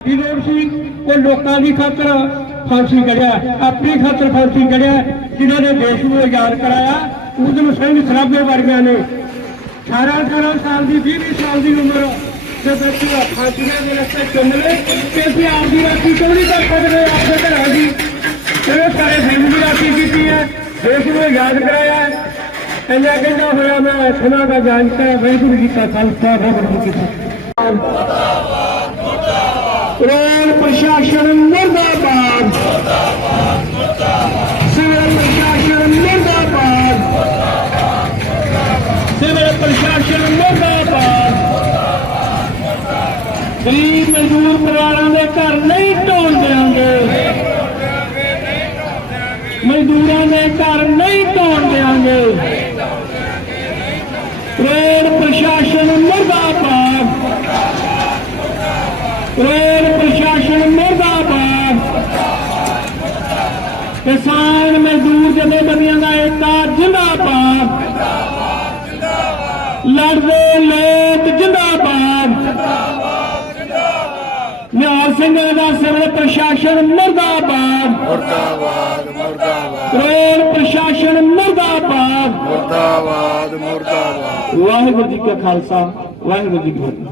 ਵਿਰੋਧ ਸੀ ਉਹ ਲੋਕਾਂ ਦੀ ਖਾਤਰ ਫਾਂਸੀ ਚੜਿਆ ਆਪਣੀ ਖਾਤਰ ਫਾਂਸੀ ਚੜਿਆ ਜਿਨ੍ਹਾਂ ਨੇ ਦੇਸ਼ ਨੂੰ ਆਜ਼ਾਦ ਕਰਾਇਆ ਉਦਮ ਸਿੰਘ ਸਰਾਭੇ ਵਰਗਿਆਂ ਨੇ। 18 18 ਸਾਲ ਦੀ 20 ਸਾਲ ਦੀ ਉਮਰ ਦੇ ਵਿੱਚ ਫਾਂਸੀਆਂ ਦੇ ਰਸਤੇ ਚੁੰਮ ਲਏ ਕਿ ਅਸੀਂ ਆਪ ਦੀ ਰਾਖੀ ਕਿਉਂ ਨਹੀਂ ਕਰ ਸਕਦੇ? ਆਪਣੇ ਘਰਾਂ ਦੀ ਇਹ ਸਾਰੇ ਸਿੰਘ ਦੀ ਰਾਖੀ ਕੀਤੀ ਹੈ, ਦੇਸ਼ ਨੂੰ ਆਜ਼ਾਦ ਕਰਾਇਆ ਇੰਨਾ ਕਹਿੰਦਾ ਹੋਇਆ ਮੈਂ ਖੁਦਾ ਦਾ ਜਾਣਦਾ ਵਾਹਿਗੁਰੂ ਜੀ ਕਾ ਖਾਲਸਾ, ਵਾਹਿਗੁਰੂ ਜੀ ਕੀ ਫਤਿਹ। ਰੇਲ ਪ੍ਰਸ਼ਾਸਨ ਮੁਰਦਾਬਾਦ। ਸਿਵਲ ਪ੍ਰਸ਼ਾਸਨ ਮੁਰਦਾਬਾਦ। ਸਿਵਲ ਪ੍ਰਸ਼ਾਸਨ ਮੁਰਦਾਬਾਦ। ਗਰੀਬ ਮਜ਼ਦੂਰ ਪਰਿਵਾਰਾਂ ਦੇ ਘਰ ਨਹੀਂ ਢੋਲ ਦੇਵਾਂਗੇ ਮਜ਼ਦੂਰਾਂ ਦੇ ਘਰ ਨਹੀਂ ਢੋਲ ਦੇਵਾਂਗੇ ਰੇਲ ਪ੍ਰਸ਼ਾਸਨ ਮੁਰਦਾਬਾਦ ਰੇਲ ਪ੍ਰਸ਼ਾਸਨ ਮੁਰਦਾਬਾਦ ਕਿਸਾਨ ਮਜ਼ਦੂਰ ਜਥੇਬੰਦੀਆਂ ਦਾ ਏਕਤਾ ਜਿੰਦਾਬਾਦ। ਲੜਦੇ ਲੋਕ ਜਿੰਦਾਬਾਦ। ਨਿਹਾਲ ਸਿੰਘ ਦਾ ਸਿਵਲ ਪ੍ਰਸ਼ਾਸਨ ਮੁਰਦਾਬਾਦ। ਮੁਰਦਾਬਾਦ ਮੁਰਦਾਬਾਦ। ਰੇਲ ਪ੍ਰਸ਼ਾਸਨ ਮੁਰਦਾਬਾਦ। ਮੁਰਦਾਬਾਦ ਮੁਰਦਾਬਾਦ। ਵਾਹਿਗੁਰੂ ਜੀ ਕਾ ਖਾਲਸਾ ਵਾਹਿਗੁਰੂ ਜੀ ਕੀ ਫਤਿਹ।